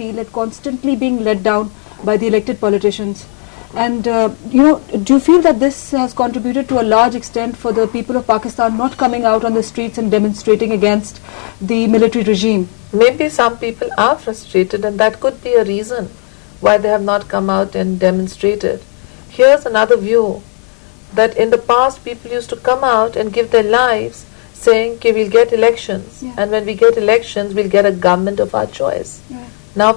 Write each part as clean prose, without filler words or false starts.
feel at constantly being let down by the elected politicians? And do you feel that this has contributed to a large extent for the people of Pakistan not coming out on the streets and demonstrating against the military regime? Maybe some people are frustrated and that could be a reason why they have not come out and demonstrated. Here's another view, that in the past people used to come out and give their lives saying okay, we'll get elections, and when we get elections we'll get a government of our choice. Now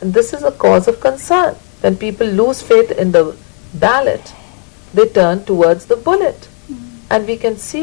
and this is a cause of concern. When people lose faith in the ballot, they turn towards the bullet. And we can see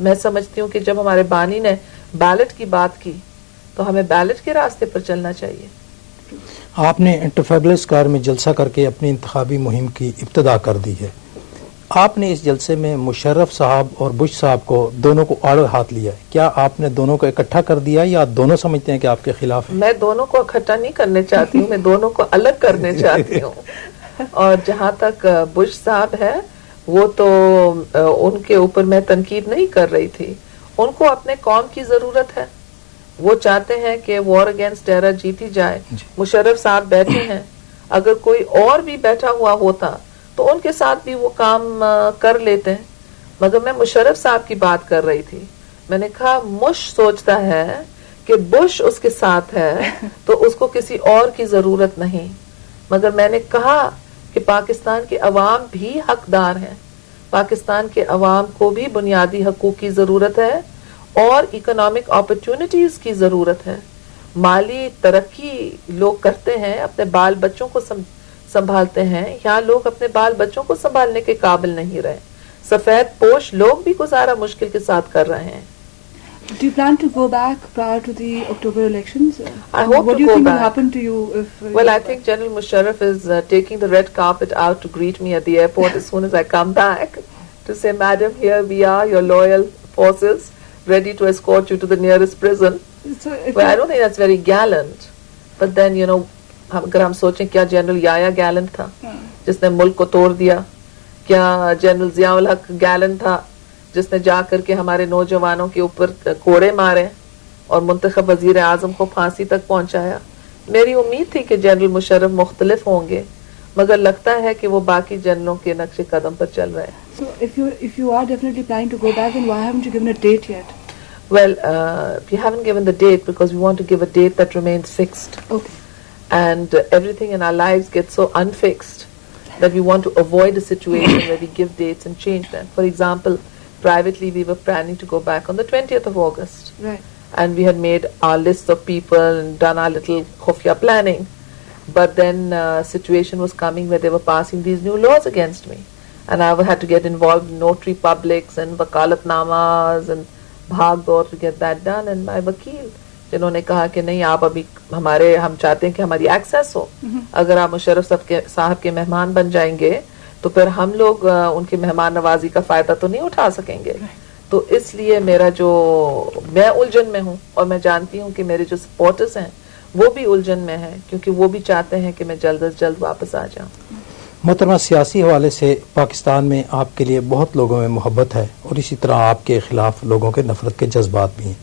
میں سمجھتی ہوں کہ جب ہمارے بانی نے belt کی بات کی تو ہمیں بیلٹ کے راستے پر چلنا چاہیے. آپ نے ٹرفیبلر اسکوائر میں جلسہ کر کے اپنی انتخابی مہم کی ابتدا کر دی ہے. آپ نے اس جلسے میں مشرف صاحب اور بش صاحب کو دونوں کو آڑے ہاتھ لیا ہے. کیا آپ نے دونوں کو اکٹھا کر دیا یا دونوں سمجھتے ہیں کہ آپ کے خلاف ہیں؟ میں دونوں کو اکٹھا نہیں کرنے چاہتی ہوں, میں دونوں کو الگ کرنے چاہتی ہوں. اور جہاں تک بش صاحب ہے وہ تو ان کے اوپر میں تنقید نہیں کر رہی تھی. ان کو اپنے قوم کی ضرورت ہے, وہ چاہتے ہیں کہ وار اگینسٹ ٹیرر جیتی جائے. مشرف صاحب بیٹھے ہیں, اگر کوئی اور بھی بیٹھا ہوا ہوتا تو ان کے ساتھ بھی وہ کام کر لیتے ہیں. مگر میں مشرف صاحب کی بات کر رہی تھی. میں نے کہا مش سوچتا ہے کہ بش اس کے ساتھ ہے تو اس کو کسی اور کی ضرورت نہیں. مگر میں نے کہا کہ پاکستان کے عوام بھی حقدار ہیں, پاکستان کے عوام کو بھی بنیادی حقوق کی ضرورت ہے اور اکنامک اپرچونٹیز کی ضرورت ہے. مالی ترقی لوگ کرتے ہیں, اپنے بال بچوں کو سنبھالتے ہیں. یہاں لوگ اپنے بال بچوں کو سنبھالنے کے قابل نہیں رہے. سفید پوش لوگ بھی گزارا مشکل کے ساتھ کر رہے ہیں. Do you plan to go back prior to the October elections? I hope what to do you go think back. will happen to you if Well, I think General Musharraf is taking the red carpet out to greet me at the airport as soon as I come back to say, Madam, here we are, your loyal forces, ready to escort you to the nearest prison. So if Well, I don't think that's very gallant. But then, you know, اگر ہم سوچیں کیا general یایا گیلنٹ تھا جس نے ملک کو توڑ دیا, کیا جنرل ضیاء الحق گیلنٹ تھا جس نے جا کر کے ہمارے نوجوانوں کے اوپر کوڑے مارے اور منتخب وزیر اعظم کو پھانسی تک پہنچایا. میری امید تھی کہ جنرل مشرف مختلف ہوں گے, مگر لگتا ہے کہ وہ باقی جنرلوں کے نقش قدم پر چل رہے ہیں. So if you are definitely planning to go back, then why haven't you given a date yet? Well, we haven't given the date because we want to give a date that remains fixed. Okay. And everything in our lives gets so unfixed that we want to avoid a situation where we give dates and change them. For example, privately we were planning to go back on the 20th of August. Right. And we had made our lists of people and done our little khufya planning. But then situation was coming where they were passing these new laws against me. And I had to get involved in notary publics and wakalatnamas and bhag daur to get that done. And my wakil, جنہوں نے کہا کہ نہیں آپ ابھی ہم چاہتے ہیں کہ ہماری ایکسیس ہو, اگر آپ مشرف صاحب کے مہمان بن جائیں گے تو پھر ہم لوگ ان کی مہمان نوازی کا فائدہ تو نہیں اٹھا سکیں گے. تو اس لیے میں الجھن میں ہوں اور میں جانتی ہوں کہ میرے جو سپورٹرز ہیں وہ بھی الجھن میں ہیں کیونکہ وہ بھی چاہتے ہیں کہ میں جلد از جلد واپس آ جاؤں. محترمہ, سیاسی حوالے سے پاکستان میں آپ کے لیے بہت لوگوں میں محبت ہے اور اسی طرح آپ کے خلاف لوگوں کے نفرت کے جذبات بھی ہیں.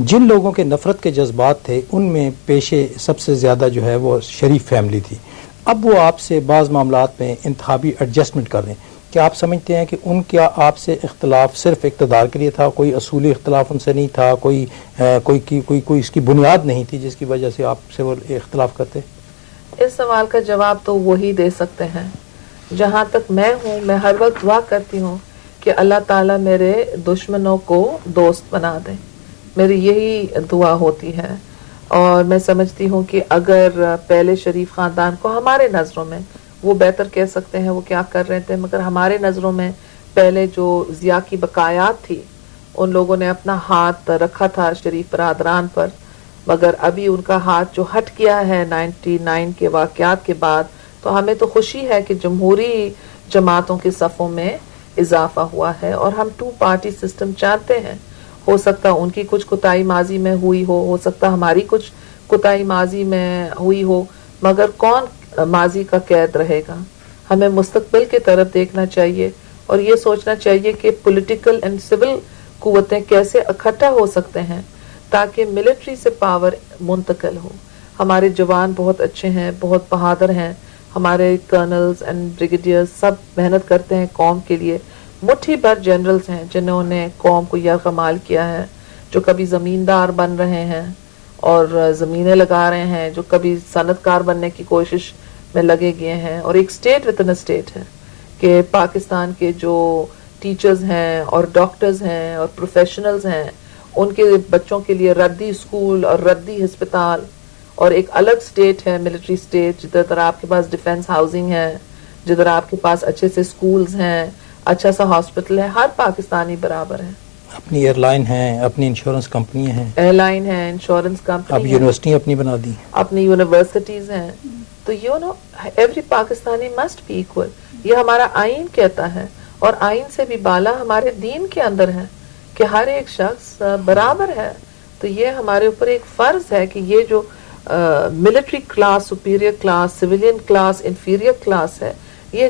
جن لوگوں کے نفرت کے جذبات تھے ان میں پیشے سب سے زیادہ جو ہے وہ شریف فیملی تھی. اب وہ آپ سے بعض معاملات میں انتخابی ایڈجسٹمنٹ کر رہے ہیں. کیا آپ سمجھتے ہیں کہ ان کا آپ سے اختلاف صرف اقتدار کے لیے تھا, کوئی اصولی اختلاف ان سے نہیں تھا, کوئی اس کی بنیاد نہیں تھی جس کی وجہ سے آپ سے وہ اختلاف کرتے؟ اس سوال کا جواب تو وہی دے سکتے ہیں. جہاں تک میں ہوں, میں ہر وقت دعا کرتی ہوں کہ اللہ تعالیٰ میرے دشمنوں کو دوست بنا دے. میری یہی دعا ہوتی ہے. اور میں سمجھتی ہوں کہ اگر پہلے شریف خاندان کو ہمارے نظروں میں, وہ بہتر کہہ سکتے ہیں وہ کیا کر رہے تھے, مگر ہمارے نظروں میں پہلے جو ضیاء کی بقایات تھی ان لوگوں نے اپنا ہاتھ رکھا تھا شریف برادران پر, مگر ابھی ان کا ہاتھ جو ہٹ گیا ہے 99 کے واقعات کے بعد, تو ہمیں تو خوشی ہے کہ جمہوری جماعتوں کے صفوں میں اضافہ ہوا ہے اور ہم 2 پارٹی سسٹم چاہتے ہیں. ہو سکتا ان کی کچھ کوتاہی ماضی میں ہوئی ہو سکتا ہماری کچھ کوتاہی ماضی میں ہوئی ہو, مگر کون ماضی کا قید رہے گا. ہمیں مستقبل کی طرف دیکھنا چاہیے اور یہ سوچنا چاہیے کہ پولیٹیکل اینڈ سول قوتیں کیسے اکٹھا ہو سکتے ہیں تاکہ ملٹری سے پاور منتقل ہو. ہمارے جوان بہت اچھے ہیں, بہت بہادر ہیں, ہمارے کرنلز اینڈ بریگیڈیئرز سب محنت کرتے ہیں قوم کے لیے. مٹھی بھر جنرلز ہیں جنہوں نے قوم کو یرغمال کیا ہے, جو کبھی زمیندار بن رہے ہیں اور زمینیں لگا رہے ہیں, جو کبھی صنعت کار بننے کی کوشش میں لگے گئے ہیں. اور ایک اسٹیٹ ود ان اسٹیٹ ہے کہ پاکستان کے جو ٹیچرز ہیں اور ڈاکٹرز ہیں اور پروفیشنلز ہیں ان کے بچوں کے لیے ردی اسکول اور ردی ہسپتال, اور ایک الگ اسٹیٹ ہے ملٹری اسٹیٹ جدھر آپ کے پاس ڈیفنس ہاؤسنگ ہے, جدھر آپ کے پاس اچھے سے اسکولز ہیں, اچھا سا ہاسپٹل ہے. ہر پاکستانی برابر ہے. اپنی ایئر لائن ہیں, اپنی انشورنس کمپنیاں ہیں, ایئر لائن ہے, انشورنس اب کمپنی, یونیورسٹیاں اپنی بنا دی, اپنی یونیورسٹیز ہیں. تو you know every Pakistani must be equal. یہ ہمارا آئین کہتا ہے, اور آئین سے بھی بالا ہمارے دین کے اندر ہے کہ ہر ایک شخص برابر ہے. تو یہ ہمارے اوپر ایک فرض ہے کہ یہ جو military class, superior class, civilian class, inferior class ہے, یہ